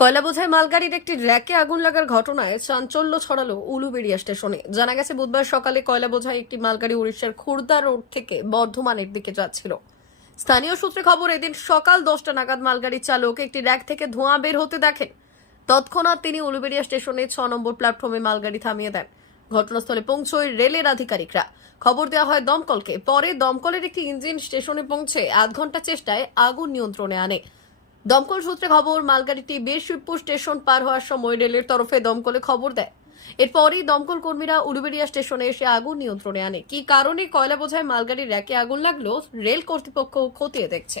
কয়লা বোঝাই মালগাড়ির একটি র্যাকে আগুন লাগার ঘটনায় চাঞ্চল্য ছড়ালো উলুবেড়িয়া স্টেশনে। জানা গেছে, বুধবার সকালে কয়লা বোঝাই একটি মালগাড়ি উড়িষ্যার খুর্দা রোড থেকে বর্ধমানের দিকে যাচ্ছিল। স্থানীয় সূত্রে খবর, এদিন সকাল দশটা নাগাদ মালগাড়ির চালক একটি র্যাক থেকে ধোঁয়া বের হতে দেখেন। তৎক্ষণাৎ তিনি উলুবেড়িয়া স্টেশনে ছ নম্বর প্ল্যাটফর্মে মালগাড়ি থামিয়ে দেন। ঘটনাস্থলে পৌঁছয় রেলের আধিকারিকরা। খবর দেওয়া হয়, দমকলকে। পরে দমকলের একটি ইঞ্জিন স্টেশনে পৌঁছে আধ ঘণ্টা চেষ্টায় আগুন নিয়ন্ত্রণে আনে। দমকল সূত্রে খবর, মালগাড়িটি বীরশিবপুর স্টেশন পার হওয়ার সময় রেলের তরফে দমকলে খবর দেয়। এরপরই দমকল কর্মীরা উলুবেড়িয়া স্টেশনে এসে আগুন নিয়ন্ত্রণে আনে। কি কারণে কয়লা বোঝায় মালগাড়ির র্যাকে আগুন লাগল, রেল কর্তৃপক্ষ খতিয়ে দেখছে।